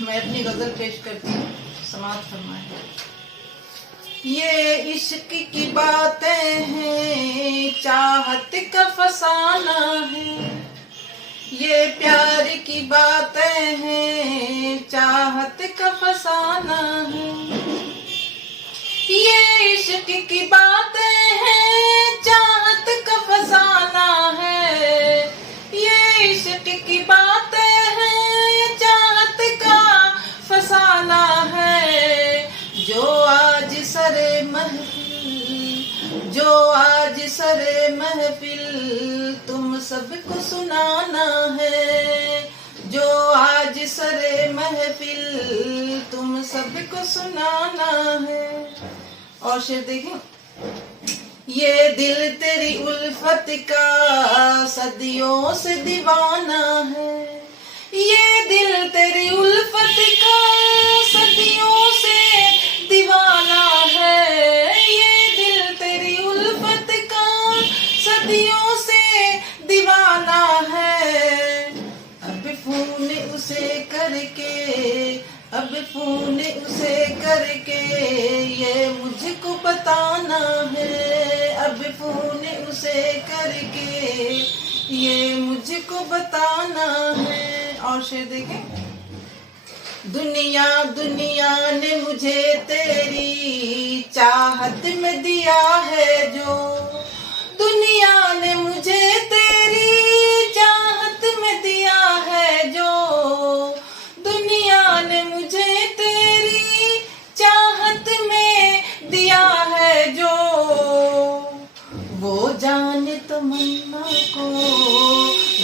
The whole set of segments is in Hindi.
मैं अपनी गजल पेश करती हूँ, समाप्त फरमाए। ये इश्क की बातें हैं, चाहत का फसाना है। ये प्यार की बातें हैं, चाहत का फसाना है। ये इश्क की बातें हैं, चाहत का फसाना है। ये इश्क की बातें हैं, चाहत का फसाना है। जो आज सरे महफिल, जो आज सरे महफिल तुम सबको सुनाना है। जो आज सरे महफिल तुम सबको सुनाना है। और शेर देखें। ये दिल तेरी उल्फत का सदियों से दीवाना है। ये दिल तेरी उल्फत का सदियों से दीवाना है। ये दिल तेरी उल्फत का सदियों से दीवाना है। अब फोन उसे करके, अब फोन उसे करके ये मुझको बताना है। अब फोन उसे करके ये मुझको बताना है। और शेर देखें। दुनिया दुनिया ने मुझे तेरी चाहत में दिया है जो। दुनिया ने मुझे तेरी चाहत में दिया है जो। दुनिया ने मुझे तेरी चाहत में दिया है जो। वो जाने तमन्ना को,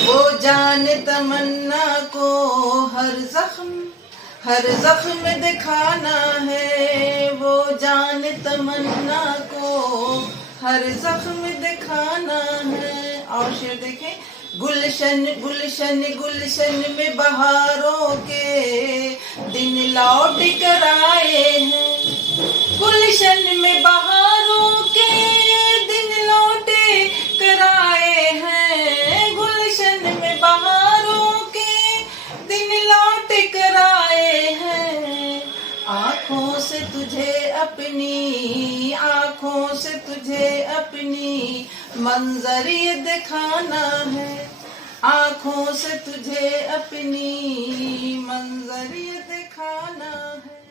वो जाने तमन्ना को हर जख्म दिखाना है। वो जाने तमन्ना को हर जख्म दिखाना है। और शेर देखें। गुलशन गुलशन गुलशन में बहारों के दिन लौट कर आए हैं। गुलशन में बहारों के दिन लौट कर आए हैं। गुलशन में बहारों के दिन लौट कर आए हैं। आँखों से तुझे अपनी, आँखों से तुझे अपनी मंजर ये दिखाना है। आँखों से तुझे अपनी मंजर ये दिखाना है।